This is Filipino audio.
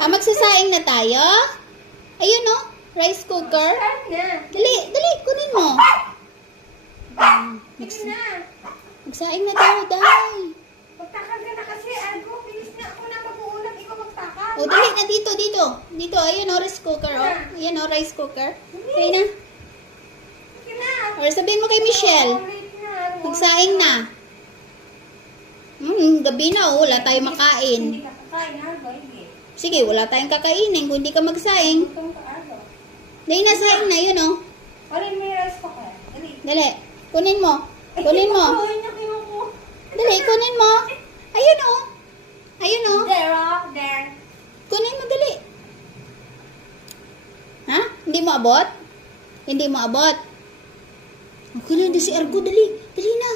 Magsasaing na tayo? Ayun o, rice cooker. Dali, dali, kunin mo. Magsaing na tayo, Day. Magtakal ka na kasi, Argo. Bilis na ako na mag-uulap. Ikaw magtakal. O, dali na dito, dito. Dito, ayun o, rice cooker o. Ayan o, rice cooker. Okay na. Sige na. Or sabihin mo kay Michelle. Ulit na. Magsaing na. Gabi na o, wala tayong makain. Hindi ka kakain, Argo. Hindi. Sige, wala tayong kakainin kung hindi ka magsaing. Gutom ka, Argo. Dahil nasaing na, yun o. Alin may rice cooker. Dali. Dali, kunin mo. Kunin mo. Ay, nakiyo ko. Dali, kunin mo. Ayun o. Ayun o. There, oh. There. Kunin mo, dali. Ha? Hindi mo abot? Hindi mo abot? Okay lang, si Argo, dali. Dali na.